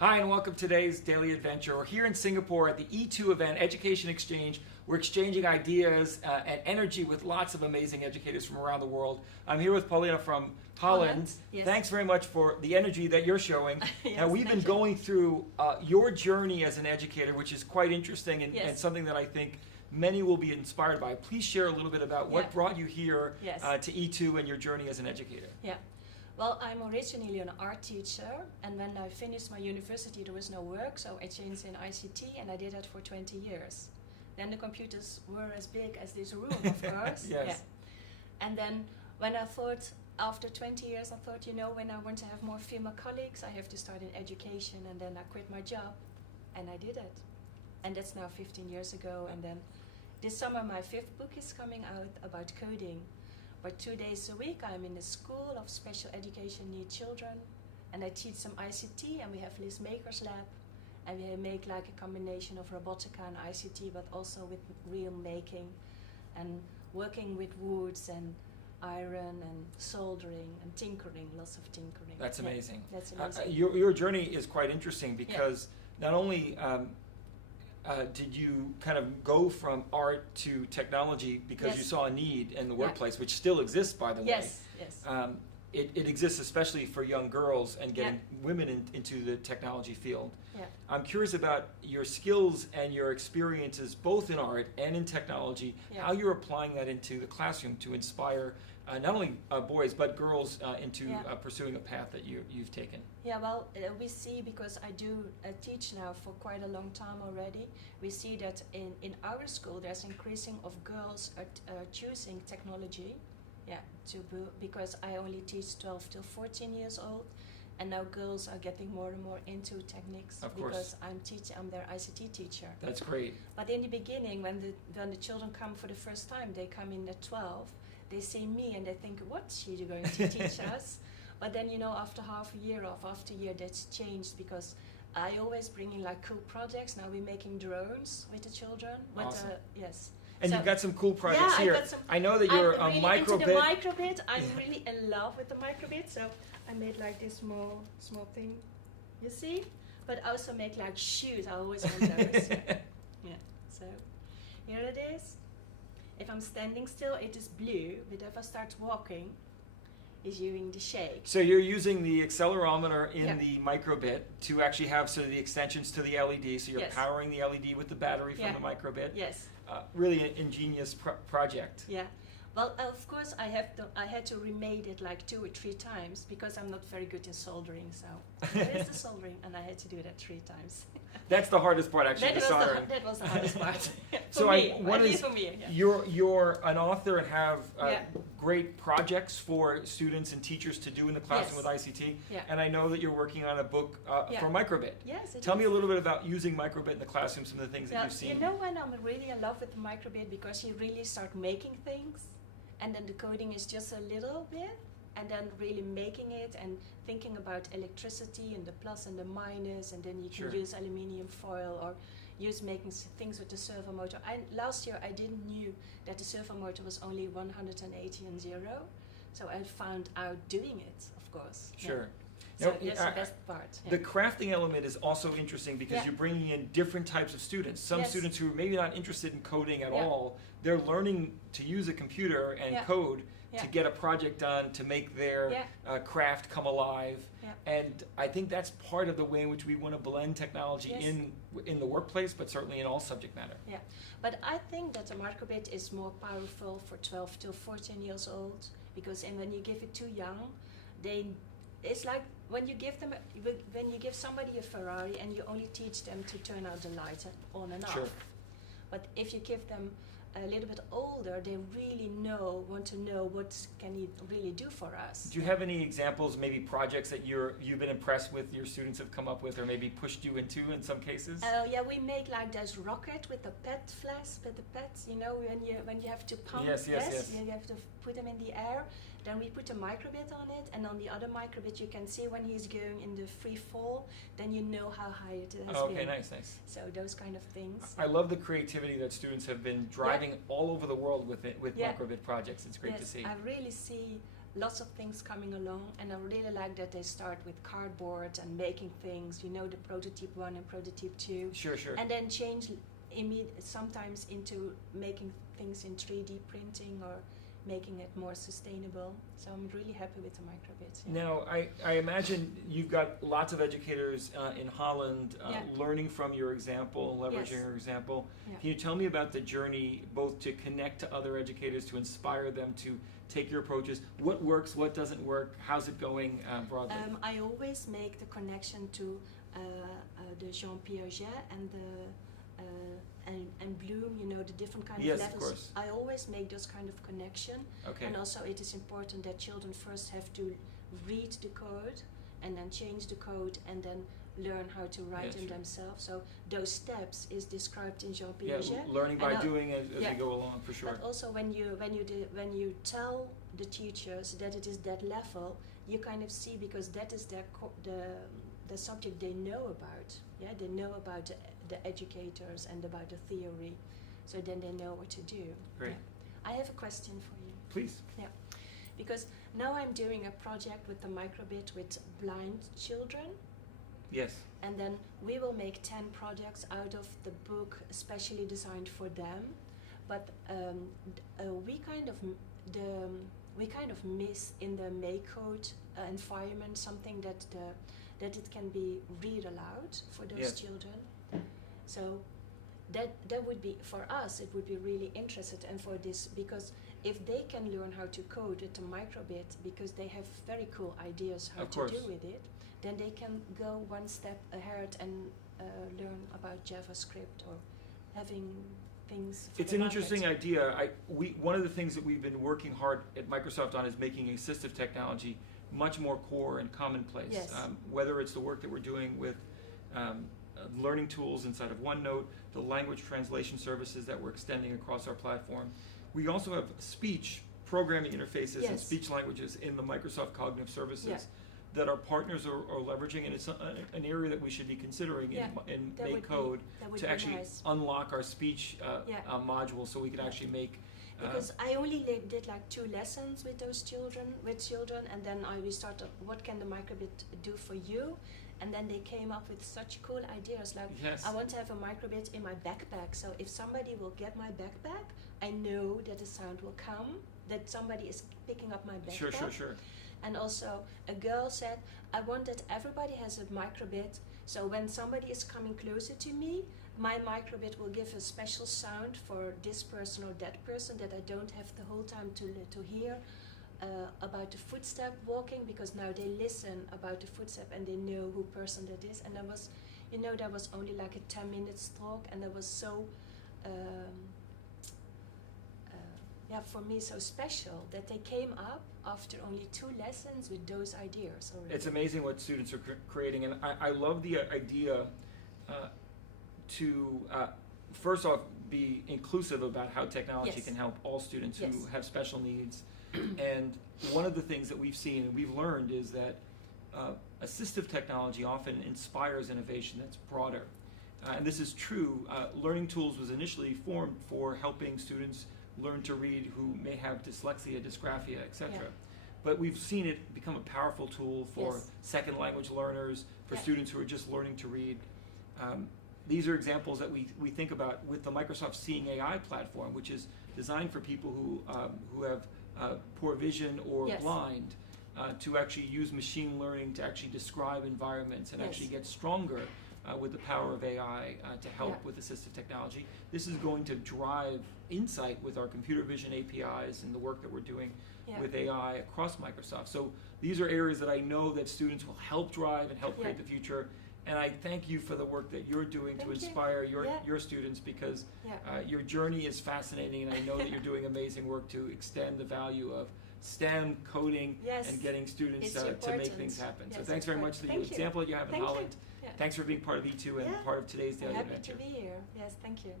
Hi, and welcome to today's Daily Adventure. We're here in Singapore at the E2 event, Education Exchange. We're exchanging ideas and energy with lots of amazing educators from around the world. I'm here with Paulina from Holland. Yes. Thanks very much for the energy that you're showing. Yes, now, we've been going through your journey as an educator, which is quite interesting and, Yes. and something that I think many will be inspired by. Please share a little bit about what brought you here Yes. to E2 and your journey as an educator. Yeah. Well, I'm originally an art teacher, and when I finished my university, there was no work, so I changed in ICT, and I did that for 20 years. Then the computers were as big as this room, of course. Yes. Yeah. And then when I thought, after 20 years, I thought, you know, when I want to have more female colleagues, I have to start in education, and then I quit my job, and I did it. And that's now 15 years ago, and then this summer my 5th book is coming out about coding. But 2 days a week I'm in a school of special education need children, and I teach some ICT, and we have this Makers Lab, and we make like a combination of robotica and ICT, but also with real making and working with woods and iron and soldering and tinkering, lots of tinkering. That's amazing. That's amazing. Your journey is quite interesting because not only did you kind of go from art to technology because you saw a need in the workplace, which still exists, by the way. Yes, yes. It exists especially for young girls and getting women into the technology field. Yeah. I'm curious about your skills and your experiences both in art and in technology, how you're applying that into the classroom to inspire not only boys but girls into pursuing a path that you've taken. Yeah, well, we see, because I do teach now for quite a long time already, we see that in our school there's increasing of girls choosing technology, because I only teach 12 to 14 years old, and now girls are getting more and more into techniques because I'm their ICT teacher. That's great. But in the beginning, when the children come for the first time, they come in at 12, they see me and they think, what's she going to teach us? But then, you know, after half a year or after a year, that's changed, because I always bring in like cool projects. Now we're making drones with the children. Awesome. Yes. And so you've got some cool projects here. I've got some, I know that you're I'm a really microbit. into the microbit. I'm really in love with the microbit. So I made like this small thing, you see? But I also make like shoes. I always want those. Yeah. So here it is. If I'm standing still, it is blue. But if I start walking, it's doing the shake. So you're using the accelerometer in the microbit to actually have the extensions to the LED. So you're powering the LED with the battery from the microbit. Yes. Really an ingenious project. Yeah. Well, of course, I had to remade it like 2 or 3 times because I'm not very good in soldering. So there's the soldering, and I had to do that 3 times. That's the hardest part, actually, the soldering. That was the hardest part. You're an author and have great projects for students and teachers to do in the classroom with ICT. Yeah. And I know that you're working on a book for microbit. Yes. Tell me a little bit about using microbit in the classroom, some of the things that you've seen. You know when I'm really in love with the microbit, because you really start making things, and then the coding is just a little bit, and then really making it and thinking about electricity and the plus and the minus, and then you can use aluminium foil or use making things with the servo motor. Last year I didn't knew that the servo motor was only 180 and 0, so I found out doing it, of course. Sure. So that's the best part. The crafting element is also interesting because you're bringing in different types of students. Some students who are maybe not interested in coding at all, they're learning to use a computer and code to get a project done, to make their craft come alive. And I think that's part of the way in which we want to blend technology in the workplace, but certainly in all subject matter. Yeah, but I think that the microbit is more powerful for 12 to 14 years old, because when you give it too young, it's like when you give somebody a Ferrari and you only teach them to turn out the light on and off. But if you give them a little bit older, they really want to know what can he really do for us. Do you have any examples, maybe projects that you've been impressed with, your students have come up with, or maybe pushed you into in some cases? Yeah, we make like this rocket with the PET flask, with the PET, you know, when you have to pump, you have to put them in the air. Then we put a microbit on it, and on the other microbit you can see when he's going in the free fall, then you know how high it has been. Okay, nice. So those kind of things. I love the creativity that students have been driving all over the world with microbit projects. It's great to see. I really see lots of things coming along, and I really like that they start with cardboard and making things, you know, the prototype 1 and prototype 2. Sure. And then change sometimes into making things in 3D printing or making it more sustainable. So I'm really happy with the microbit. Yeah. Now, I imagine you've got lots of educators in Holland learning from your example, leveraging your example. Yeah. Can you tell me about the journey, both to connect to other educators, to inspire them to take your approaches? What works, what doesn't work, how's it going broadly? I always make the connection to the Jean Piaget and and Bloom, you know, the different kind of levels. Of course. I always make those kind of connection. Okay. And also it is important that children first have to read the code and then change the code and then learn how to write them themselves. So those steps is described in Jean Piaget. Yeah, learning by doing as we go along, for sure. But also when you tell the teachers that it is that level, you kind of see, because that is the subject they know about. Yeah, they know about the educators and about the theory, so then they know what to do. Great. Yeah. I have a question for you. Please. Yeah, because now I'm doing a project with the microbit with blind children. Yes. And then we will make 10 projects out of the book especially designed for them, but we kind of miss in the MakeCode environment something that it can be read aloud for those children. So that would be, for us, it would be really interested, and for this, because if they can learn how to code with the microbit, because they have very cool ideas how to do with it, then they can go one step ahead and learn about JavaScript or having things. It's an interesting idea. One of the things that we've been working hard at Microsoft on is making assistive technology much more core and commonplace. Yes. Whether it's the work that we're doing with learning tools inside of OneNote, the language translation services that we're extending across our platform. We also have speech programming interfaces and speech languages in the Microsoft Cognitive Services that our partners are leveraging, and it's an area that we should be considering in MakeCode to actually unlock our speech module, so we can actually make. Because I only did like 2 lessons with those children, and then we started, what can the microbit do for you? And then they came up with such cool ideas, like I want to have a microbit in my backpack, so if somebody will get my backpack, I know that the sound will come, that somebody is picking up my backpack. Sure. And also a girl said, I want that everybody has a microbit, so when somebody is coming closer to me, my microbit will give a special sound for this person or that person that I don't have the whole time to hear about the footstep walking, because now they listen about the footstep and they know who person that is. And that was only like a 10-minute talk, and that was so for me so special that they came up after only 2 lessons with those ideas already. It's amazing what students are creating, and I love the idea to first off be inclusive about how technology can help all students who have special needs. And one of the things that we've seen and we've learned is that assistive technology often inspires innovation that's broader. And this is true. Learning Tools was initially formed for helping students learn to read who may have dyslexia, dysgraphia, etc. But we've seen it become a powerful tool for second language learners, for students who are just learning to read. These are examples that we think about with the Microsoft Seeing AI platform, which is designed for people who have poor vision or blind, to actually use machine learning to actually describe environments and actually get stronger with the power of AI to help with assistive technology. This is going to drive insight with our computer vision APIs and the work that we're doing with AI across Microsoft. So these are areas that I know that students will help drive and help create the future. And I thank you for the work that you're doing to inspire your students, because your journey is fascinating, and I know that you're doing amazing work to extend the value of STEM, coding, and getting students to make things happen. So thanks very much for the example that you have in Holland. Thanks for being part of E2 and part of today's Daily Adventure. Happy to be here. Yes, thank you.